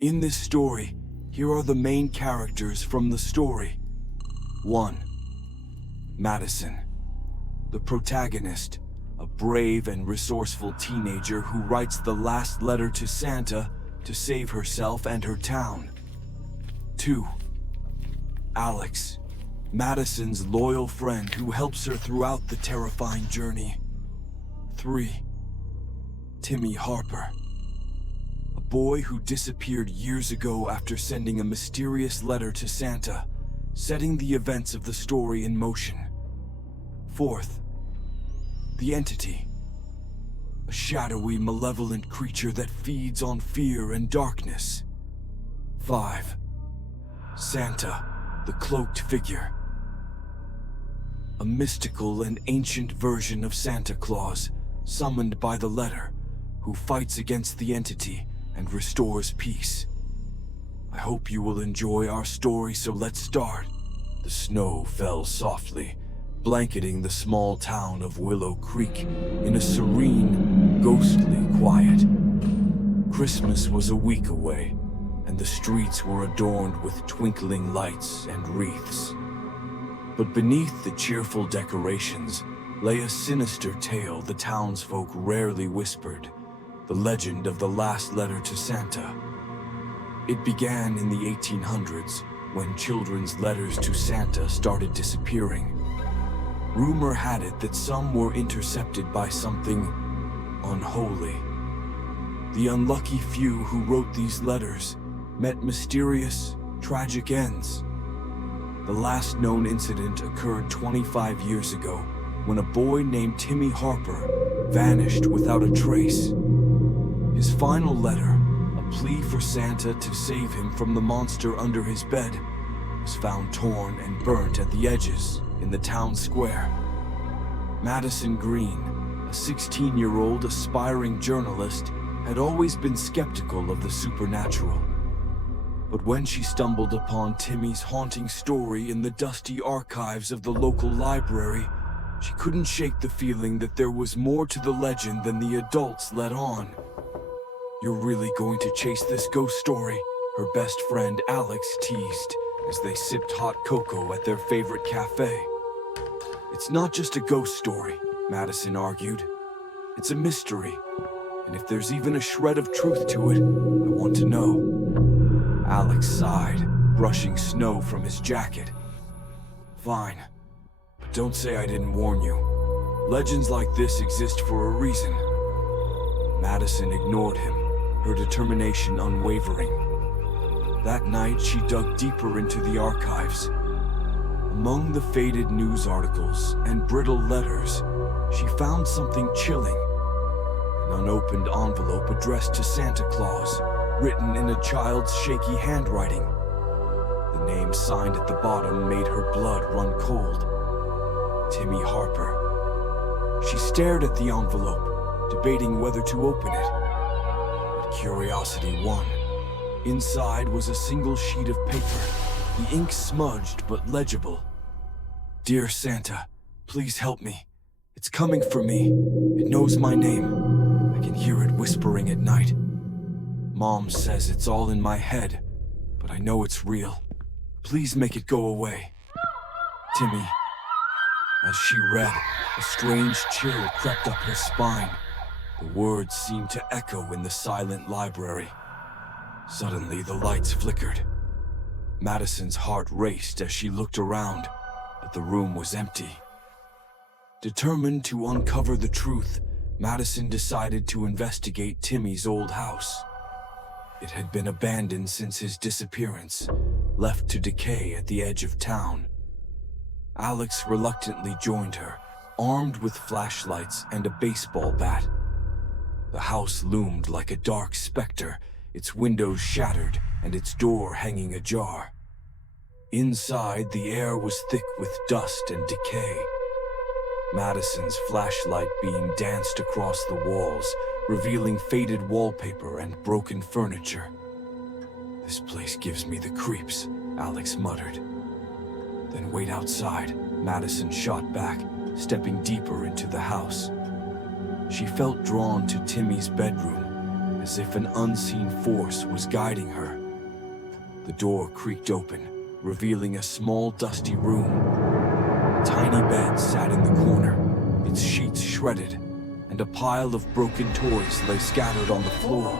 In this story, here are the main characters from the story. 1. Madison. The protagonist, a brave and resourceful teenager who writes the last letter to Santa to save herself and her town. 2. Alex. Madison's loyal friend who helps her throughout the terrifying journey. 3. Timmy Harper. A boy who disappeared years ago after sending a mysterious letter to Santa, setting the events of the story in motion. 4th, the Entity. A shadowy, malevolent creature that feeds on fear and darkness. 5. Santa, the cloaked figure. A mystical and ancient version of Santa Claus, summoned by the letter, who fights against the Entity and restores peace. I hope you will enjoy our story, so let's start. The snow fell softly, blanketing the small town of Willow Creek in a serene, ghostly quiet. Christmas was a week away, and the streets were adorned with twinkling lights and wreaths. But beneath the cheerful decorations lay a sinister tale the townsfolk rarely whispered, the legend of the last letter to Santa. It began in the 1800s, when children's letters to Santa started disappearing. Rumor had it that some were intercepted by something unholy. The unlucky few who wrote these letters met mysterious, tragic ends. The last known incident occurred 25 years ago, when a boy named Timmy Harper vanished without a trace. His final letter, a plea for Santa to save him from the monster under his bed, was found torn and burnt at the edges in the town square. Madison Green, a 16-year-old aspiring journalist, had always been skeptical of the supernatural. But when she stumbled upon Timmy's haunting story in the dusty archives of the local library, she couldn't shake the feeling that there was more to the legend than the adults let on. "You're really going to chase this ghost story?" her best friend Alex teased as they sipped hot cocoa at their favorite cafe. "It's not just a ghost story," Madison argued. "It's a mystery, and if there's even a shred of truth to it, I want to know." Alex sighed, brushing snow from his jacket. "Fine, but don't say I didn't warn you. Legends like this exist for a reason." Madison ignored him, her determination unwavering. That night, she dug deeper into the archives. Among the faded news articles and brittle letters, she found something chilling. An unopened envelope addressed to Santa Claus, written in a child's shaky handwriting. The name signed at the bottom made her blood run cold. Timmy Harper. She stared at the envelope, debating whether to open it. But curiosity won. Inside was a single sheet of paper, the ink smudged but legible. "Dear Santa, please help me. It's coming for me. It knows my name. I can hear it whispering at night. Mom says it's all in my head, but I know it's real. Please make it go away. Timmy." As she read, a strange chill crept up her spine. The words seemed to echo in the silent library. Suddenly, the lights flickered. Madison's heart raced as she looked around, but the room was empty. Determined to uncover the truth, Madison decided to investigate Timmy's old house. It had been abandoned since his disappearance, left to decay at the edge of town. Alex reluctantly joined her, armed with flashlights and a baseball bat. The house loomed like a dark specter, its windows shattered and its door hanging ajar. Inside, the air was thick with dust and decay. Madison's flashlight beam danced across the walls, revealing faded wallpaper and broken furniture. "This place gives me the creeps," Alex muttered. "Then wait outside," Madison shot back, stepping deeper into the house. She felt drawn to Timmy's bedroom, as if an unseen force was guiding her. The door creaked open, revealing a small, dusty room. A tiny bed sat in the corner, its sheets shredded, and a pile of broken toys lay scattered on the floor.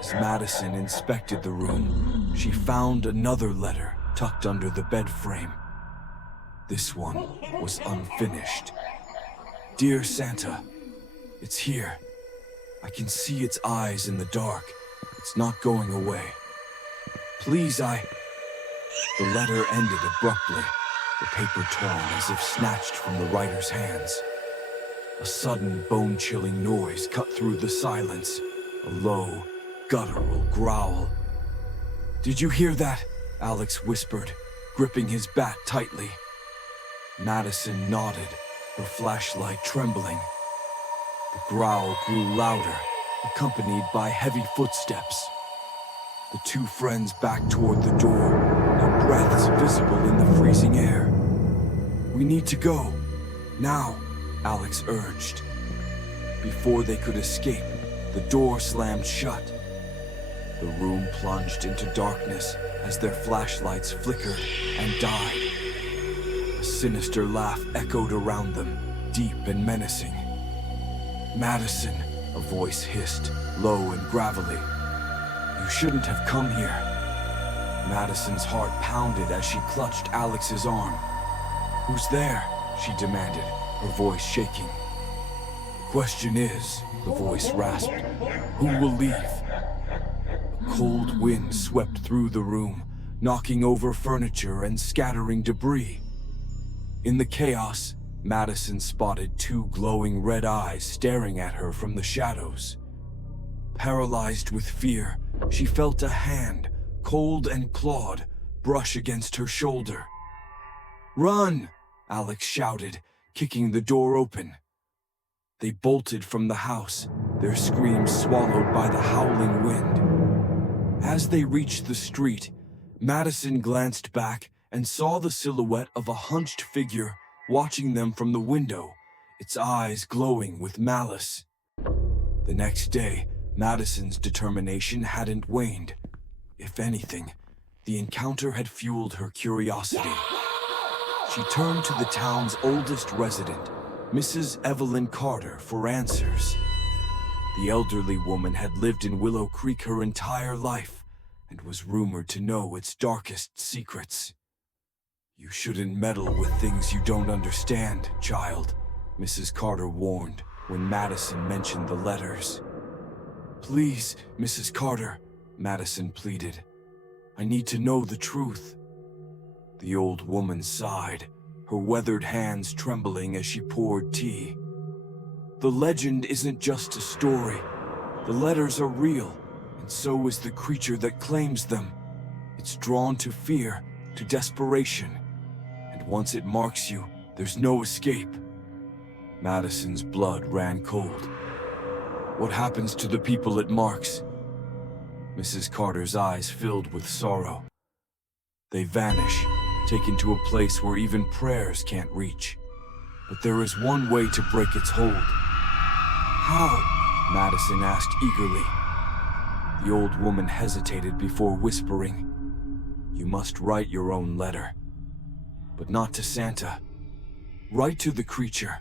As Madison inspected the room, she found another letter tucked under the bed frame. This one was unfinished. "Dear Santa, it's here. I can see its eyes in the dark. It's not going away. Please, The letter ended abruptly, the paper torn as if snatched from the writer's hands. A sudden, bone-chilling noise cut through the silence, a low, guttural growl. "Did you hear that?" Alex whispered, gripping his bat tightly. Madison nodded, her flashlight trembling. The growl grew louder, accompanied by heavy footsteps. The two friends backed toward the door, their breaths visible in the freezing air. "We need to go. Now," Alex urged. Before they could escape, the door slammed shut. The room plunged into darkness as their flashlights flickered and died. A sinister laugh echoed around them, deep and menacing. "Madison," a voice hissed, low and gravelly. "You shouldn't have come here." Madison's heart pounded as she clutched Alex's arm. "Who's there?" she demanded, her voice shaking. "The question is," the voice rasped, "who will leave?" A cold wind swept through the room, knocking over furniture and scattering debris. In the chaos, Madison spotted two glowing red eyes staring at her from the shadows. Paralyzed with fear, she felt a hand, cold and clawed, brush against her shoulder. "Run!" Alex shouted, kicking the door open. They bolted from the house, their screams swallowed by the howling wind. As they reached the street, Madison glanced back and saw the silhouette of a hunched figure watching them from the window, its eyes glowing with malice. The next day, Madison's determination hadn't waned. If anything, the encounter had fueled her curiosity. She turned to the town's oldest resident, Mrs. Evelyn Carter, for answers. The elderly woman had lived in Willow Creek her entire life and was rumored to know its darkest secrets. "You shouldn't meddle with things you don't understand, child," Mrs. Carter warned when Madison mentioned the letters. "Please, Mrs. Carter," Madison pleaded. "I need to know the truth." The old woman sighed, her weathered hands trembling as she poured tea. "The legend isn't just a story. The letters are real, and so is the creature that claims them. It's drawn to fear, to desperation, and once it marks you, there's no escape." Madison's blood ran cold. "What happens to the people it marks?" Mrs. Carter's eyes filled with sorrow. "They vanish, taken to a place where even prayers can't reach. But there is one way to break its hold." "How?" Madison asked eagerly. The old woman hesitated before whispering, "You must write your own letter. But not to Santa. Write to the creature.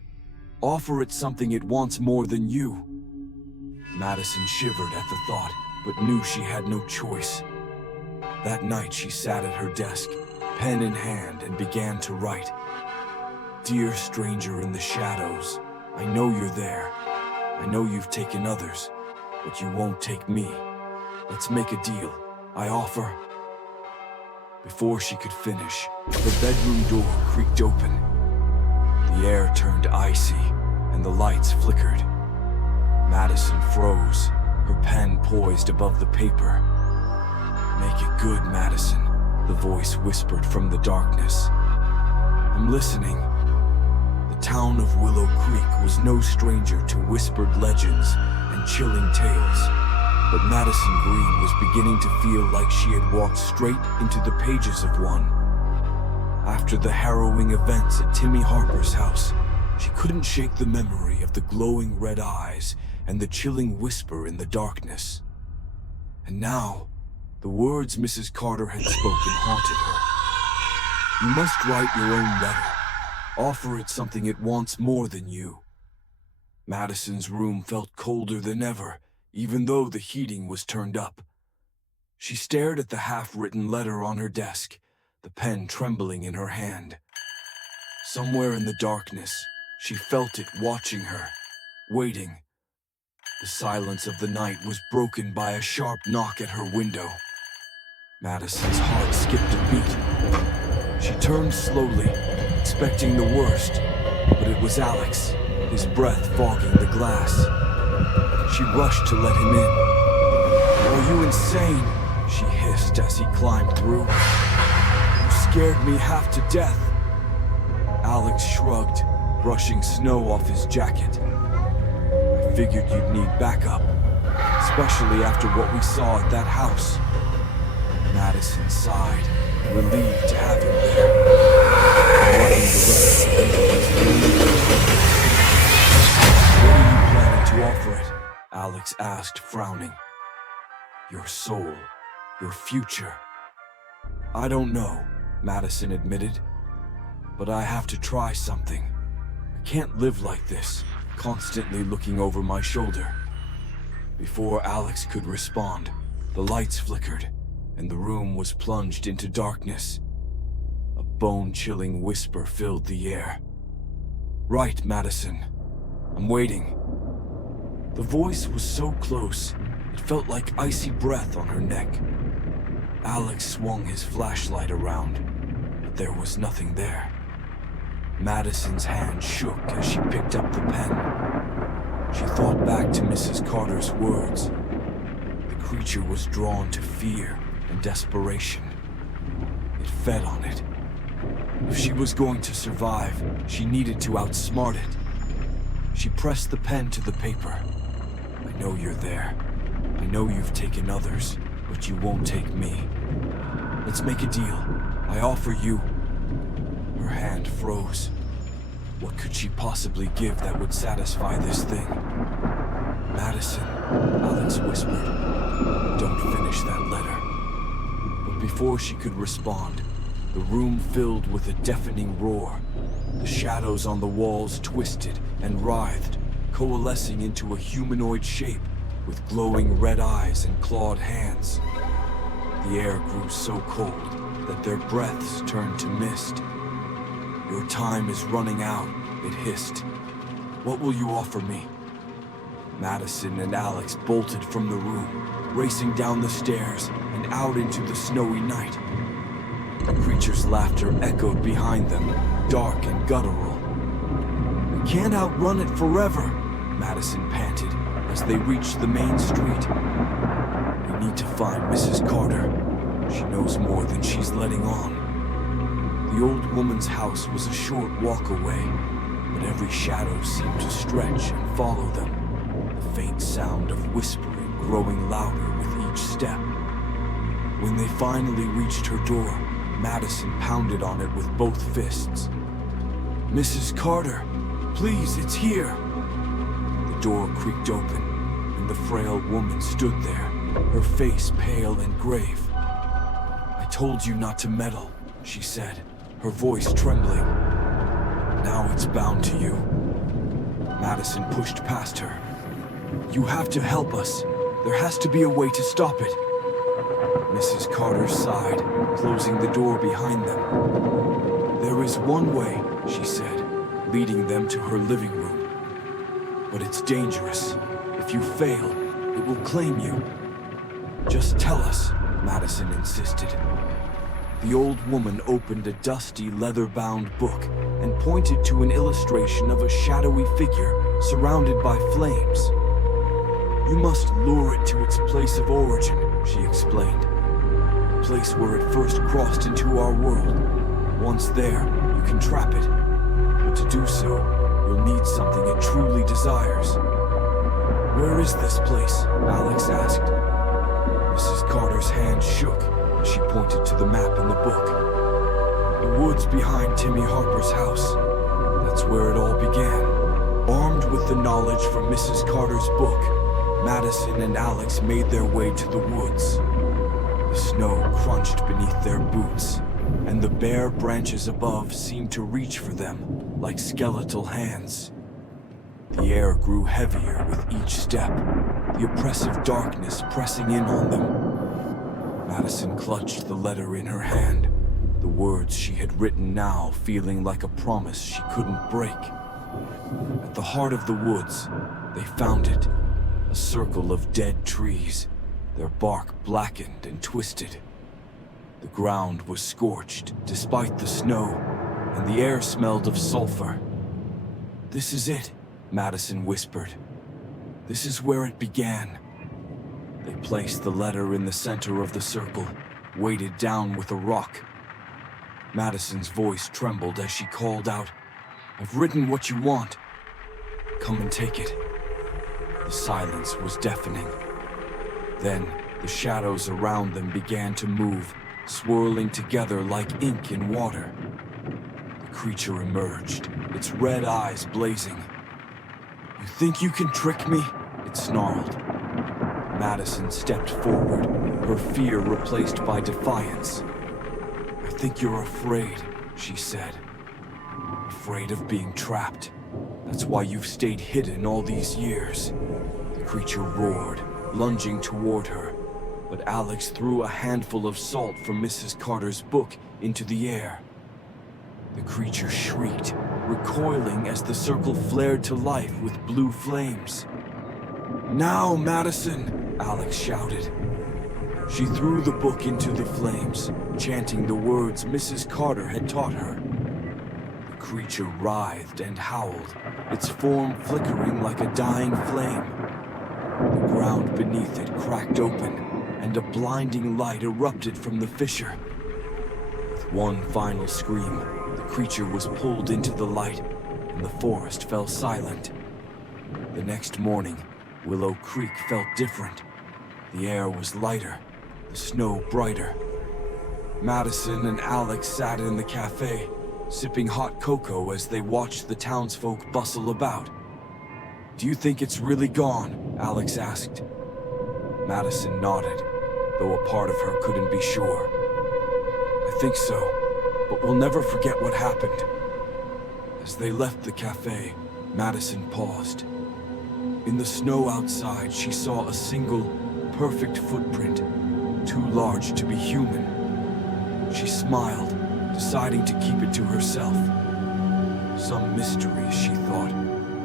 Offer it something it wants more than you." Madison shivered at the thought, but knew she had no choice. That night she sat at her desk, pen in hand, and began to write. "Dear stranger in the shadows, I know you're there. I know you've taken others, but you won't take me. Let's make a deal. I offer..." Before she could finish, the bedroom door creaked open. The air turned icy, and the lights flickered. Madison froze, her pen poised above the paper. "Make it good, Madison," the voice whispered from the darkness. "I'm listening." The town of Willow Creek was no stranger to whispered legends and chilling tales, but Madison Green was beginning to feel like she had walked straight into the pages of one. After the harrowing events at Timmy Harper's house, she couldn't shake the memory of the glowing red eyes and the chilling whisper in the darkness. And now, the words Mrs. Carter had spoken haunted her. You must write your own letter. Offer it something it wants more than you. Madison's room felt colder than ever, even though the heating was turned up. She stared at the half-written letter on her desk, the pen trembling in her hand. Somewhere in the darkness, she felt it watching her, waiting. The silence of the night was broken by a sharp knock at her window. Madison's heart skipped a beat. She turned slowly, expecting the worst, but it was Alex, his breath fogging the glass. She rushed to let him in. "Are you insane?" she hissed as he climbed through. "You scared me half to death." Alex shrugged, brushing snow off his jacket. "I figured you'd need backup, especially after what we saw at that house." Madison sighed, relieved to have him there. "What are you planning to offer it?" Alex asked, frowning. "Your soul, your future." "I don't know," Madison admitted, "but I have to try something. I can't live like this, constantly looking over my shoulder." Before Alex could respond, the lights flickered, and the room was plunged into darkness. A bone-chilling whisper filled the air. "Right, Madison. I'm waiting." The voice was so close, it felt like icy breath on her neck. Alex swung his flashlight around, but there was nothing there. Madison's hand shook as she picked up the pen. She thought back to Mrs. Carter's words. The creature was drawn to fear and desperation. It fed on it. If she was going to survive, she needed to outsmart it. She pressed the pen to the paper. "I know you're there. I know you've taken others, but you won't take me. Let's make a deal. I offer you..." Her hand froze. What could she possibly give that would satisfy this thing? "Madison," Alex whispered, "don't finish that letter." But before she could respond, the room filled with a deafening roar. The shadows on the walls twisted and writhed, coalescing into a humanoid shape with glowing red eyes and clawed hands. The air grew so cold that their breaths turned to mist. "Your time is running out," it hissed. "What will you offer me?" Madison and Alex bolted from the room, racing down the stairs and out into the snowy night. The creature's laughter echoed behind them, dark and guttural. "We can't outrun it forever," Madison panted as they reached the main street. "We need to find Mrs. Carter. She knows more than she's letting on." The old woman's house was a short walk away, but every shadow seemed to stretch and follow them, the faint sound of whispering growing louder with each step. When they finally reached her door, Madison pounded on it with both fists. "Mrs. Carter, please, it's here." The door creaked open, and the frail woman stood there, her face pale and grave. "I told you not to meddle," she said, her voice trembling. "Now it's bound to you." Madison pushed past her. "You have to help us. There has to be a way to stop it." Mrs. Carter sighed, closing the door behind them. "There is one way," she said, leading them to her living room. "But it's dangerous. If you fail, it will claim you." "Just tell us," Madison insisted. The old woman opened a dusty, leather-bound book and pointed to an illustration of a shadowy figure surrounded by flames. "You must lure it to its place of origin," she explained. "The place where it first crossed into our world. Once there, you can trap it. But to do so, you'll need something it truly desires." "Where is this place?" Alex asked. Mrs. Carter's hand shook as she pointed to the map in the book. "The woods behind Timmy Harper's house. That's where it all began." Armed with the knowledge from Mrs. Carter's book, Madison and Alex made their way to the woods. The snow crunched beneath their boots, and the bare branches above seemed to reach for them like skeletal hands. The air grew heavier with each step, the oppressive darkness pressing in on them. Madison clutched the letter in her hand, the words she had written now feeling like a promise she couldn't break. At the heart of the woods, they found it, a circle of dead trees, their bark blackened and twisted. The ground was scorched despite the snow, and the air smelled of sulfur. "This is it," Madison whispered. "This is where it began." They placed the letter in the center of the circle, weighted down with a rock. Madison's voice trembled as she called out, "I've written what you want. Come and take it." The silence was deafening. Then, the shadows around them began to move, swirling together like ink in water. The creature emerged, its red eyes blazing. "You think you can trick me?" it snarled. Madison stepped forward, her fear replaced by defiance. "I think you're afraid," she said. "Afraid of being trapped. That's why you've stayed hidden all these years." The creature roared, lunging toward her, but Alex threw a handful of salt from Mrs. Carter's book into the air. The creature shrieked, recoiling as the circle flared to life with blue flames. "Now, Madison!" Alex shouted. She threw the book into the flames, chanting the words Mrs. Carter had taught her. The creature writhed and howled, its form flickering like a dying flame. The ground beneath it cracked open, and a blinding light erupted from the fissure. With one final scream, the creature was pulled into the light, and the forest fell silent. The next morning, Willow Creek felt different. The air was lighter, the snow brighter. Madison and Alex sat in the cafe, sipping hot cocoa as they watched the townsfolk bustle about. "Do you think it's really gone?" Alex asked. Madison nodded, though a part of her couldn't be sure. "I think so, but we'll never forget what happened." As they left the cafe, Madison paused. In the snow outside, she saw a single, perfect footprint, too large to be human. She smiled, deciding to keep it to herself. Some mysteries, she thought,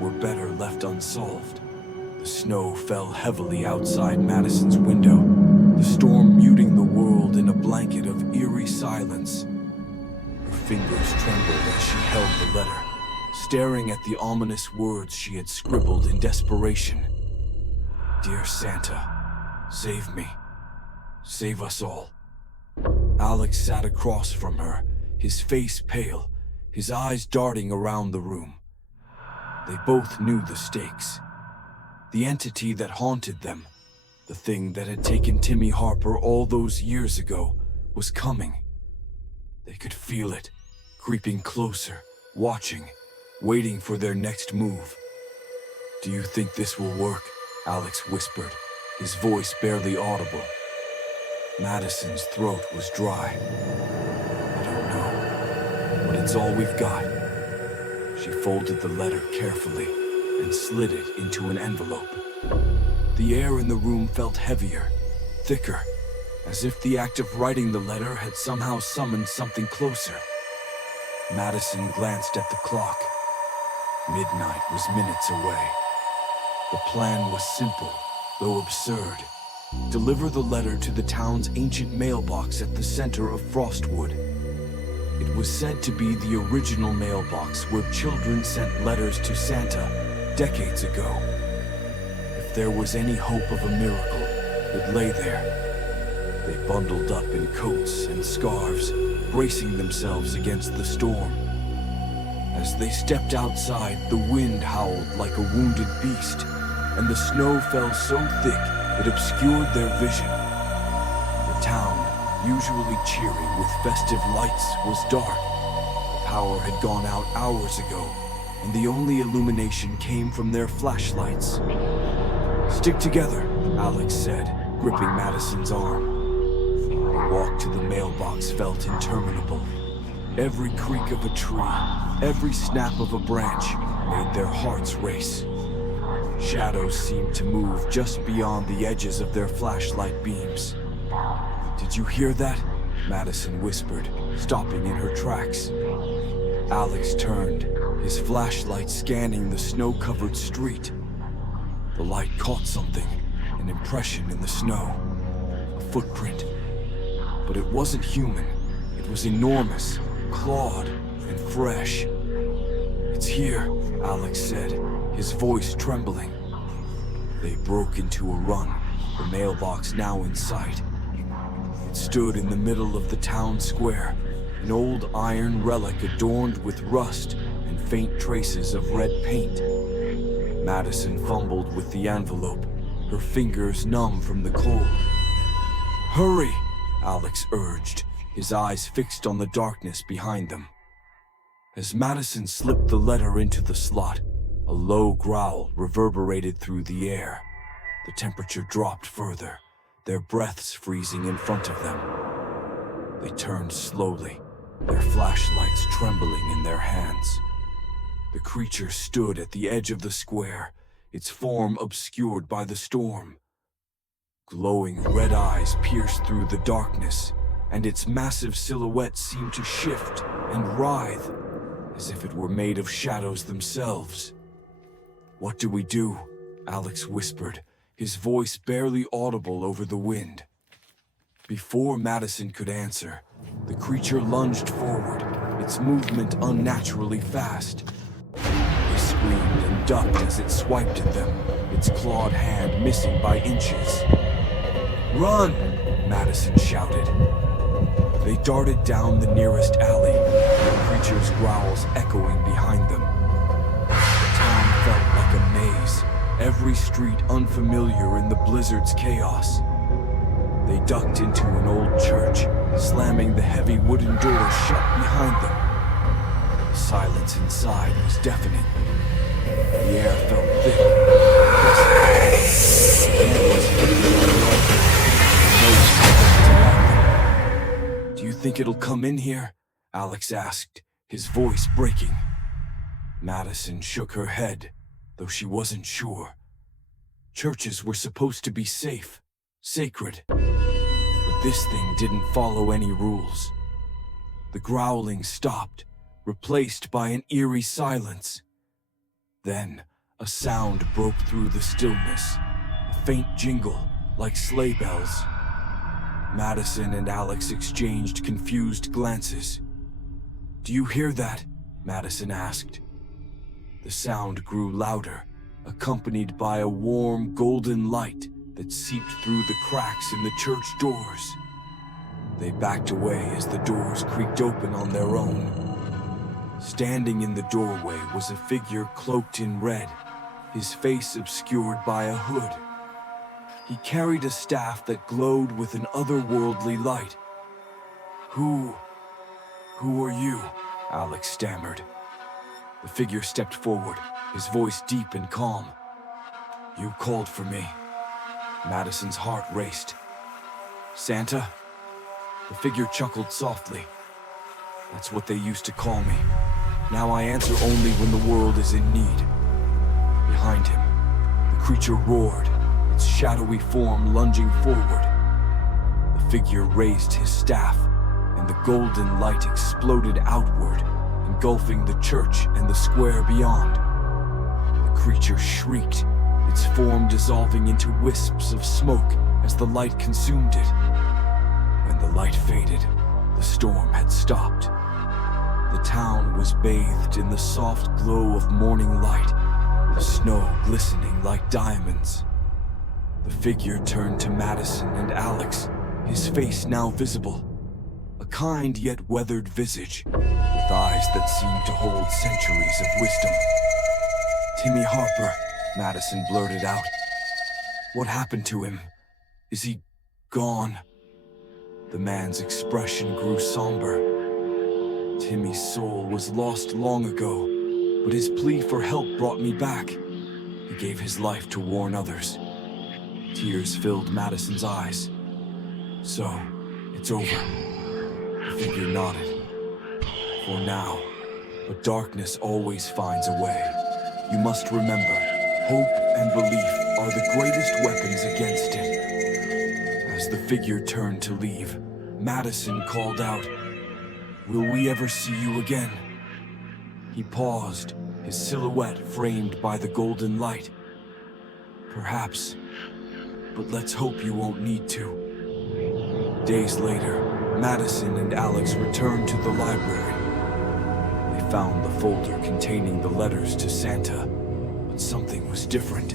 were better left unsolved. The snow fell heavily outside Madison's window, the storm muting the world in a blanket of eerie silence. Her fingers trembled as she held the letter, staring at the ominous words she had scribbled in desperation. "Dear Santa, save me. Save us all." Alex sat across from her, his face pale, his eyes darting around the room. They both knew the stakes. The entity that haunted them, the thing that had taken Timmy Harper all those years ago, was coming. They could feel it, creeping closer, watching, waiting for their next move. "Do you think this will work?" Alex whispered, his voice barely audible. Madison's throat was dry. "I don't know, but it's all we've got." She folded the letter carefully and slid it into an envelope. The air in the room felt heavier, thicker, as if the act of writing the letter had somehow summoned something closer. Madison glanced at the clock. Midnight was minutes away. The plan was simple, though absurd. Deliver the letter to the town's ancient mailbox at the center of Frostwood. It was said to be the original mailbox where children sent letters to Santa decades ago. If there was any hope of a miracle, it lay there. They bundled up in coats and scarves, bracing themselves against the storm. As they stepped outside, the wind howled like a wounded beast, and the snow fell so thick it obscured their vision. The town, usually cheery with festive lights, was dark. The power had gone out hours ago, and the only illumination came from their flashlights. "Stick together," Alex said, gripping Madison's arm. The walk to the mailbox felt interminable. Every creak of a tree, every snap of a branch made their hearts race. Shadows seemed to move just beyond the edges of their flashlight beams. "Did you hear that?" Madison whispered, stopping in her tracks. Alex turned, his flashlight scanning the snow-covered street. The light caught something, an impression in the snow, a footprint. But it wasn't human. It was enormous, clawed, and fresh. "It's here," Alex said, his voice trembling. They broke into a run, the mailbox now in sight. It stood in the middle of the town square, an old iron relic adorned with rust and faint traces of red paint. Madison fumbled with the envelope, her fingers numb from the cold. "Hurry!" Alex urged, his eyes fixed on the darkness behind them. As Madison slipped the letter into the slot, a low growl reverberated through the air. The temperature dropped further, their breaths freezing in front of them. They turned slowly, their flashlights trembling in their hands. The creature stood at the edge of the square, its form obscured by the storm. Glowing red eyes pierced through the darkness, and its massive silhouette seemed to shift and writhe, as if it were made of shadows themselves. "What do we do?" Alex whispered, his voice barely audible over the wind. Before Madison could answer, the creature lunged forward, its movement unnaturally fast. They screamed and ducked as it swiped at them, its clawed hand missing by inches. "Run!" Madison shouted. They darted down the nearest alley, the creature's growls echoing behind them. The town felt like a maze, every street unfamiliar in the blizzard's chaos. They ducked into an old church, slamming the heavy wooden doors shut behind them. The silence inside was deafening. The air felt thick, oppressive. Candles flickered on the altar. No one to light them. "Do you think it'll come in here?" Alex asked, his voice breaking. Madison shook her head, though she wasn't sure. Churches were supposed to be safe, sacred. But this thing didn't follow any rules. The growling stopped, replaced by an eerie silence. Then, a sound broke through the stillness, a faint jingle, like sleigh bells. Madison and Alex exchanged confused glances. "Do you hear that?" Madison asked. The sound grew louder, accompanied by a warm, golden light that seeped through the cracks in the church doors. They backed away as the doors creaked open on their own. Standing in the doorway was a figure cloaked in red, his face obscured by a hood. He carried a staff that glowed with an otherworldly light. Who are you?" Alex stammered. The figure stepped forward, his voice deep and calm. "You called for me." Madison's heart raced. "Santa?" The figure chuckled softly. "That's what they used to call me. Now I answer only when the world is in need." Behind him, the creature roared, its shadowy form lunging forward. The figure raised his staff, and the golden light exploded outward, engulfing the church and the square beyond. The creature shrieked, its form dissolving into wisps of smoke as the light consumed it. When the light faded, the storm had stopped. The town was bathed in the soft glow of morning light, the snow glistening like diamonds. The figure turned to Madison and Alex, his face now visible. A kind yet weathered visage, with eyes that seemed to hold centuries of wisdom. "Timmy Harper," Madison blurted out. "What happened to him? Is he gone?" The man's expression grew somber. "Timmy's soul was lost long ago. but his plea for help brought me back. He gave his life to warn others. Tears filled Madison's eyes. So, it's over. The figure nodded. For now, but darkness always finds a way. You must remember, hope and belief are the greatest weapons against it. As the figure turned to leave, Madison called out, "Will we ever see you again?" He paused, his silhouette framed by the golden light. "Perhaps, but let's hope you won't need to." Days later, Madison and Alex returned to the library. They found the folder containing the letters to Santa, but something was different.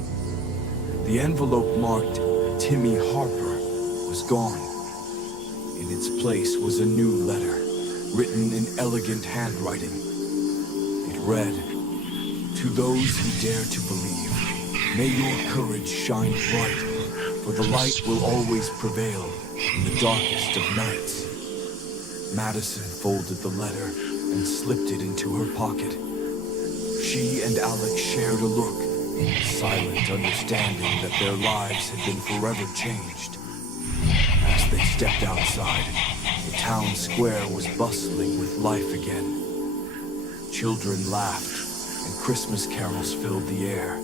The envelope marked Timmy Harper was gone. In its place was a new letter, written in elegant handwriting. It read, "To those who dare to believe, may your courage shine bright, for the light will always prevail in the darkest of nights." Madison folded the letter and slipped it into her pocket. She and Alex shared a look, silent understanding that their lives had been forever changed. As they stepped outside, the town square was bustling with life again. Children laughed, and Christmas carols filled the air.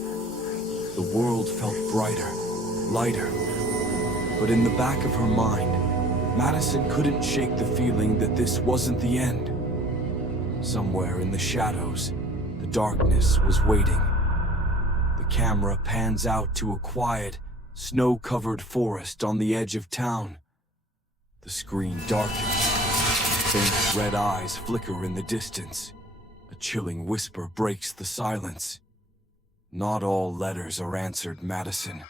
The world felt brighter, lighter. But in the back of her mind, Madison couldn't shake the feeling that this wasn't the end. Somewhere in the shadows, the darkness was waiting. The camera pans out to a quiet, snow-covered forest on the edge of town. The screen darkens. Faint red eyes flicker in the distance. A chilling whisper breaks the silence. "Not all letters are answered, Madison.